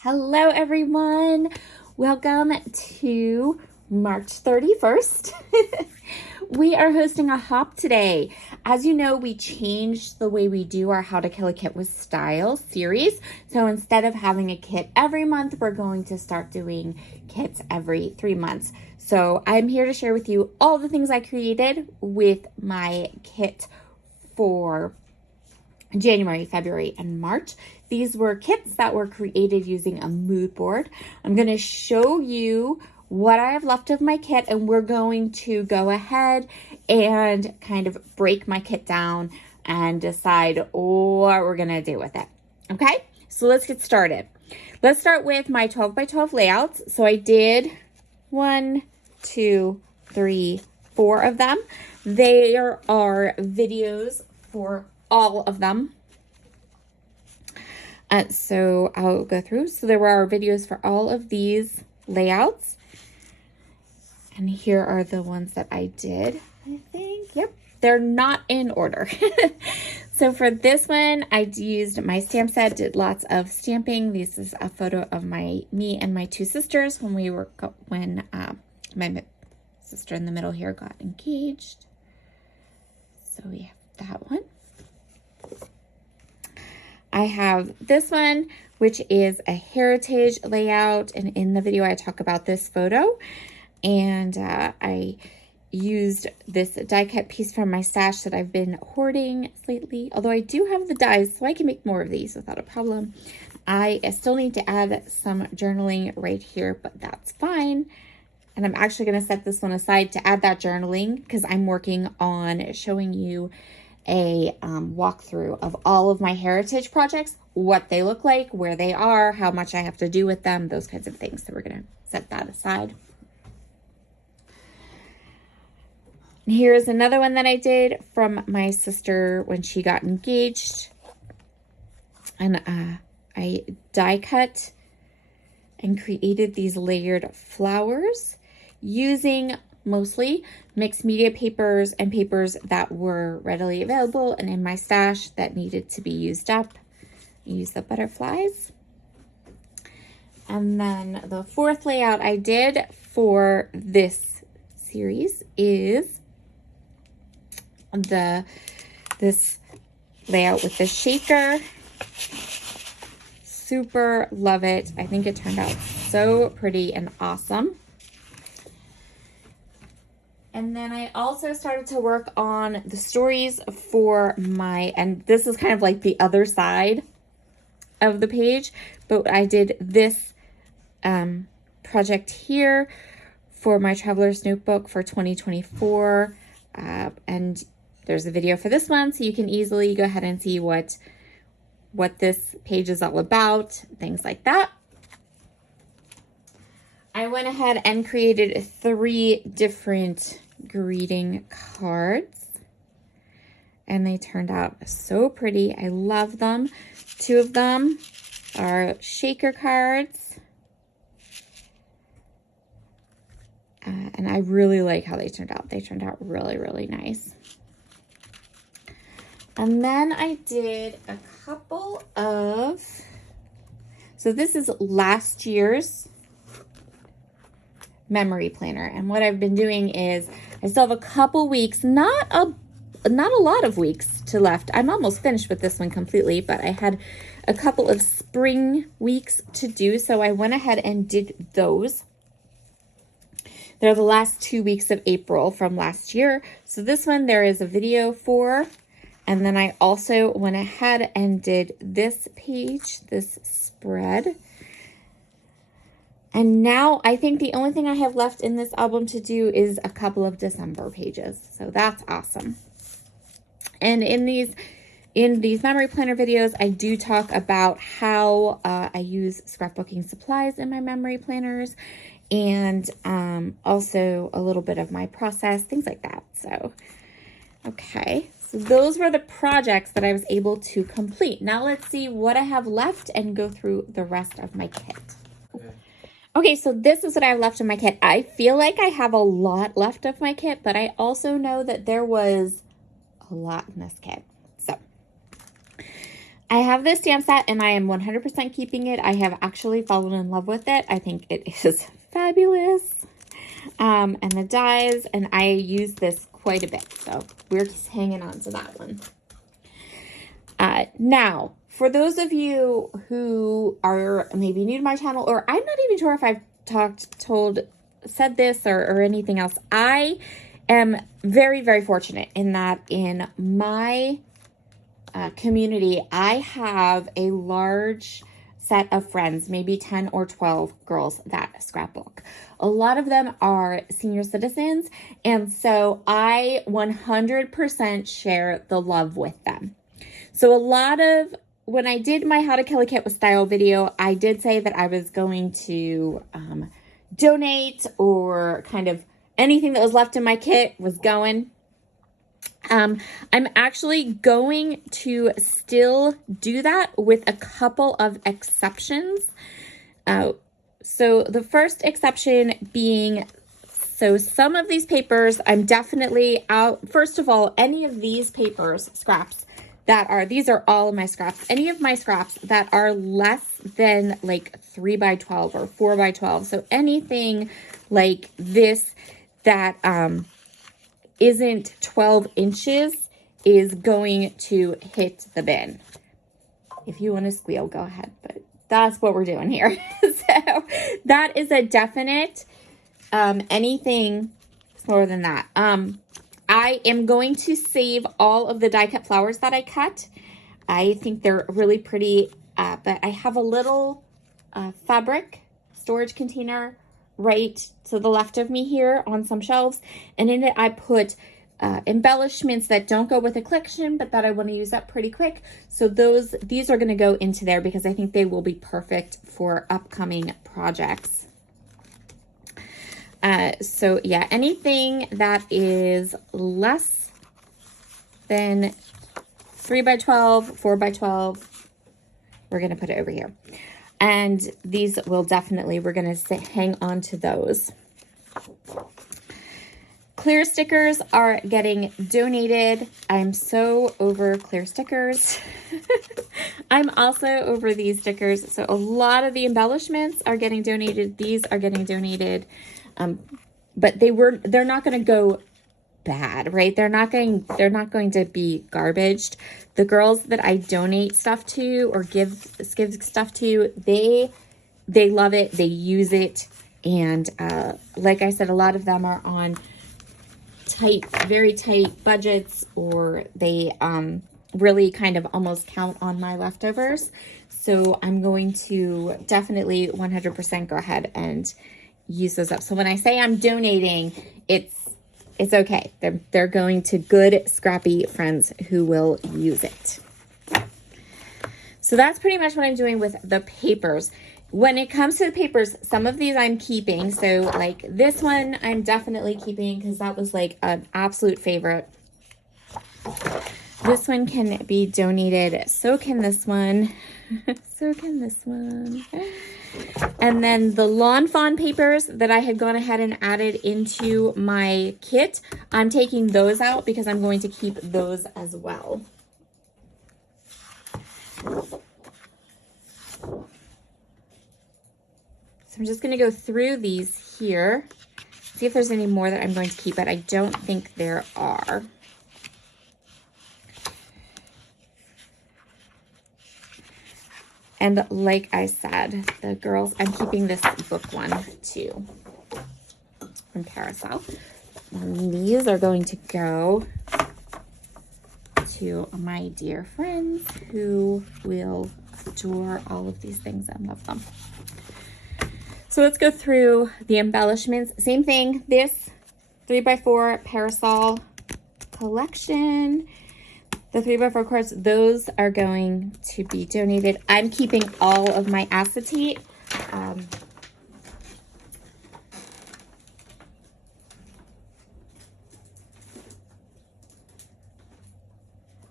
Hello everyone, welcome to March 31st. We are hosting a hop today. As you know, we changed the way we do our How to Kill a Kit with Style series. So instead of having a kit every month, we're going to start doing kits every 3 months. So I'm here to share with you all the things I created with my kit for January, February, and March. These were kits that were created using a mood board. I'm going to show you what I have left of my kit, and we're going to go ahead and kind of break my kit down and decide what we're going to do with it. Okay, so let's get started. Let's start with my 12 by 12 layouts. So I did 1, 2, 3, 4 of them. There are videos for all of them. So I'll go through. So there were videos for all of these layouts. And here are the ones that I did, I think. Yep, they're not in order. So for this one, I used my stamp set, did lots of stamping. This is a photo of me and my two sisters when my sister in the middle here got engaged. So we have that one. I have this one, which is a heritage layout, and in the video I talk about this photo. And I used this die cut piece from my stash that I've been hoarding lately, although I do have the dies, so I can make more of these without a problem. I still need to add some journaling right here, but that's fine. And I'm actually going to set this one aside to add that journaling because I'm working on showing you a walkthrough of all of my heritage projects, what they look like, where they are, how much I have to do with them, those kinds of things. So we're going to set that aside. Here's another one that I did from my sister when she got engaged. And I die cut and created these layered flowers using mostly mixed media papers and papers that were readily available and in my stash that needed to be used up. Use the butterflies. And then the fourth layout I did for this series is this layout with the shaker. Super love it. I think it turned out so pretty and awesome. And then I also started to work on the stories for and this is kind of like the other side of the page, but I did this project here for my Traveler's Notebook for 2024. And there's a video for this one, so you can easily go ahead and see what this page is all about, things like that. I went ahead and created 3 different greeting cards, and they turned out so pretty. I love them. 2 of them are shaker cards, and I really like how they turned out. They turned out really, really nice. And then I did a couple of, so this is last year's memory planner, and what I've been doing is I still have a couple weeks, not a lot of weeks to left. I'm almost finished with this one completely, but I had a couple of spring weeks to do, so I went ahead and did those. They're the last 2 weeks of April from last year. So this one there is a video for, and then I also went ahead and did this page, this spread. And now I think the only thing I have left in this album to do is a couple of December pages. So that's awesome. And in these memory planner videos, I do talk about how I use scrapbooking supplies in my memory planners, and also a little bit of my process, things like that. So, okay. So those were the projects that I was able to complete. Now let's see what I have left and go through the rest of my kit. Okay, so this is what I have left in my kit. I feel like I have a lot left of my kit, but I also know that there was a lot in this kit. So I have this stamp set and I am 100% keeping it. I have actually fallen in love with it. I think it is fabulous. And the dies, and I use this quite a bit, so we're just hanging on to that one. Now, for those of you who are maybe new to my channel, or I'm not even sure if I've said this or anything else, I am very, very fortunate in that in my community, I have a large set of friends, maybe 10 or 12 girls that scrapbook. A lot of them are senior citizens, and so I 100% share the love with them. So when I did my How to Kill a Kit with Style video, I did say that I was going to donate, or kind of anything that was left in my kit was going. I'm actually going to still do that with a couple of exceptions. So the first exception being, so some of these papers I'm definitely out. First of all, any of these papers, scraps, these are all of my scraps. Any of my scraps that are less than like 3 by 12 or 4 by 12. So anything like this that isn't 12 inches is going to hit the bin. If you want to squeal, go ahead, but that's what we're doing here. So that is a definite. Anything smaller than that. I am going to save all of the die cut flowers that I cut. I think they're really pretty, but I have a little fabric storage container right to the left of me here on some shelves, and in it I put embellishments that don't go with a collection, but that I want to use up pretty quick. So these are going to go into there because I think they will be perfect for upcoming projects. So yeah, anything that is less than 3 by 12, 4 by 12, we're going to put it over here. And these will definitely, we're going to hang on to those. Clear stickers are getting donated. I'm so over clear stickers. I'm also over these stickers. So a lot of the embellishments are getting donated. These are getting donated. But they're not going to go bad, right? They're not going to be garbaged. The girls that I donate stuff to or give stuff to, they love it. They use it. And, like I said, a lot of them are on very tight budgets, or they, really kind of almost count on my leftovers. So I'm going to definitely 100% go ahead and use those up. So when I say I'm donating, it's okay. They're going to good, scrappy friends who will use it. So that's pretty much what I'm doing with the papers. When it comes to the papers, some of these I'm keeping. So like this one, I'm definitely keeping because that was like an absolute favorite. This one can be donated. So can this one. So can this one. And then the Lawn Fawn papers that I had gone ahead and added into my kit, I'm taking those out because I'm going to keep those as well. So I'm just going to go through these here, see if there's any more that I'm going to keep, but I don't think there are. And like I said, the girls, I'm keeping this book one too from Carousel. And these are going to go to my dear friends who will adore all of these things and love them. So let's go through the embellishments. Same thing, this 3x4 parasol collection. The 3x4 cards, those are going to be donated. I'm keeping all of my acetate.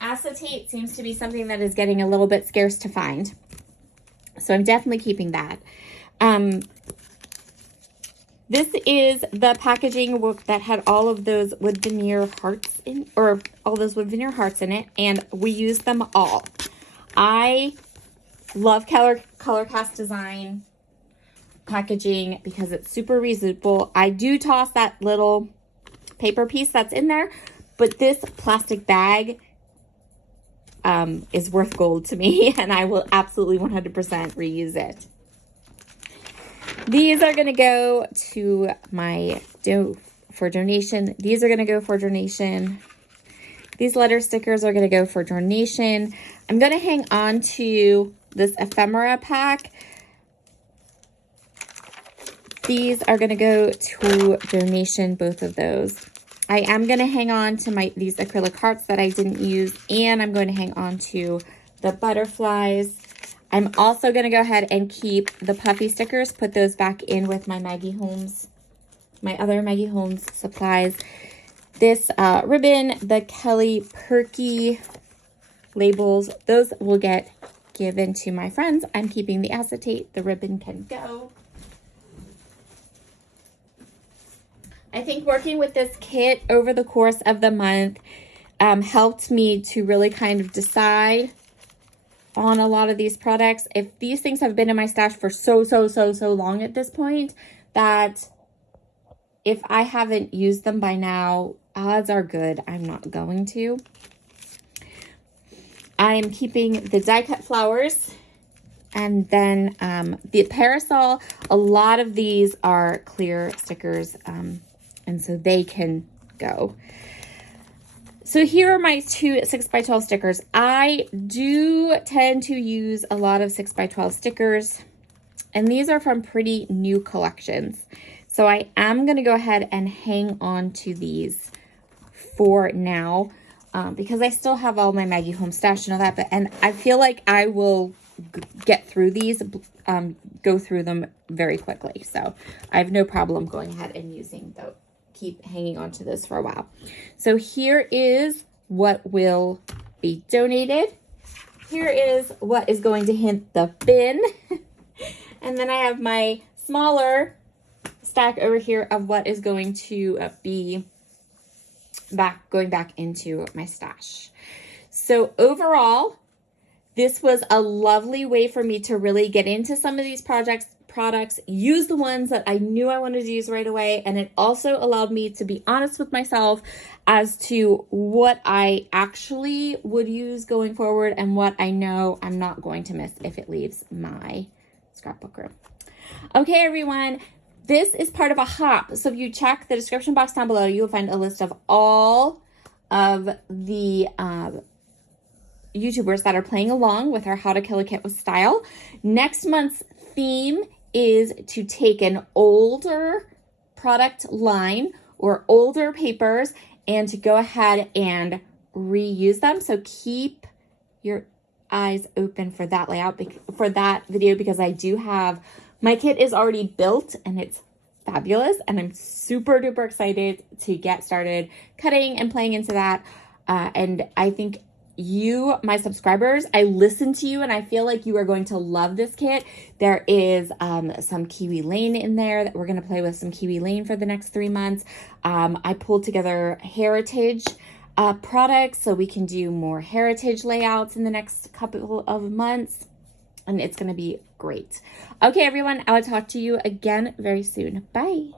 Acetate seems to be something that is getting a little bit scarce to find. So I'm definitely keeping that. This is the packaging book that had all of those wood veneer hearts in, or all those wood veneer hearts in it, and we used them all. I love color cast design packaging because it's super reusable. I do toss that little paper piece that's in there, but this plastic bag is worth gold to me, and I will absolutely 100% reuse it. These are going to go to my for donation. These are going to go for donation. These letter stickers are going to go for donation. I'm going to hang on to this ephemera pack. These are going to go to donation, both of those. I am going to hang on to these acrylic hearts that I didn't use, and I'm going to hang on to the butterflies. I'm also going to go ahead and keep the puffy stickers, put those back in with my Maggie Holmes, my other Maggie Holmes supplies. This ribbon, the Kelly Perky labels, those will get given to my friends. I'm keeping the acetate. The ribbon can go. I think working with this kit over the course of the month helped me to really kind of decide on a lot of these products. If these things have been in my stash for so long at this point, that if I haven't used them by now, odds are good I'm not going to. I'm keeping the die cut flowers, and then the parasol. A lot of these are clear stickers, and so they can go. So here are my two 6x12 stickers. I do tend to use a lot of 6x12 stickers, and these are from pretty new collections. So I am going to go ahead and hang on to these for now, because I still have all my Maggie Home stash and all that, and I feel like I will get through these, go through them very quickly. So I have no problem going ahead and using those. Keep hanging on to this for a while. So here is what will be donated. Here is what is going to hit the bin. And then I have my smaller stack over here of what is going to be going back into my stash. So overall, this was a lovely way for me to really get into some of these products, use the ones that I knew I wanted to use right away, and it also allowed me to be honest with myself as to what I actually would use going forward and what I know I'm not going to miss if it leaves my scrapbook room. Okay, everyone, this is part of a hop. So if you check the description box down below, you will find a list of all of the YouTubers that are playing along with our How to Kill a Kit with Style. Next month's theme is to take an older product line or older papers and to go ahead and reuse them. So keep your eyes open for that layout, for that video, because I do have, my kit is already built and it's fabulous, and I'm super duper excited to get started cutting and playing into that. And I think you, my subscribers, I listen to you and I feel like you are going to love this kit. There is some Kiwi Lane in there that we're going to play with, some Kiwi Lane for the next 3 months. I pulled together heritage products so we can do more heritage layouts in the next couple of months, and it's going to be great. Okay, everyone, I will talk to you again very soon. Bye.